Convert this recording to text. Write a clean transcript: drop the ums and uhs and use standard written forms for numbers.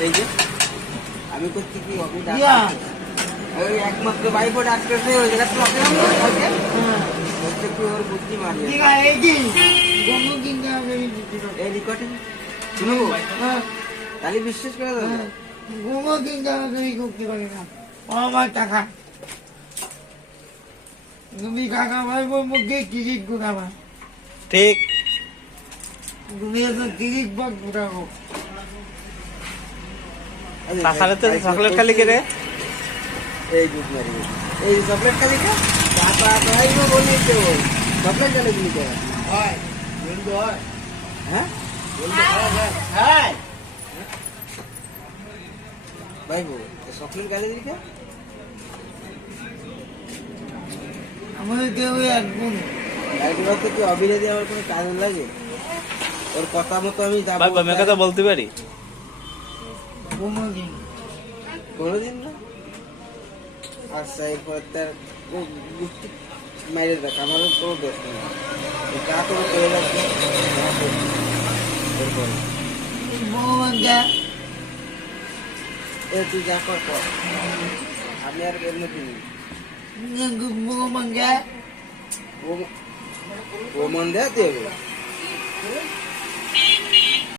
এই যে আমি করছি কি ওই একমাত্র বাইপো ডাক্তার সে ওই জায়গা তো হচ্ছে কি ওর বুদ্ধি মারি এই রেকর্ডিং শুনবো তাহলে বিশ্বাস করে দেবো ঘুমো কিন্তু তুমি করতে পারি না আমার টাকা তুমি কাকা ভাই মুখে টিকিট গুড়াবা ঠিক তুমি এখন টিকিট বক গুড়াবো তাহলে তো চকলেট খালি কে রে এই দুধ মারি এই চকলেট খালি কে বলি চকলেট খালি দিলি কে হয় বন্ধু হয় হ্যাঁ হ্যাঁ ভাই বউ চকলেট গালি দিলি কে আমাদের কেউ একদম একবার তো কি অভিনয় দিয়ে আমার কোনো কারণ লাগে ওর কথা মতো আমি যাবো ভাই আমি কথা বলতে পারি কোনোদিন কোনোদিন না আচ্ছা এরপর তার গোষ্ঠী মাইরে দেখ আমারও কোনো দোষ নেই যা করে করে রাখবে ভগবান যা তুই যা কর আমি আর এর মধ্যে নেই ভগবান যা ও মন দেয়া দেবে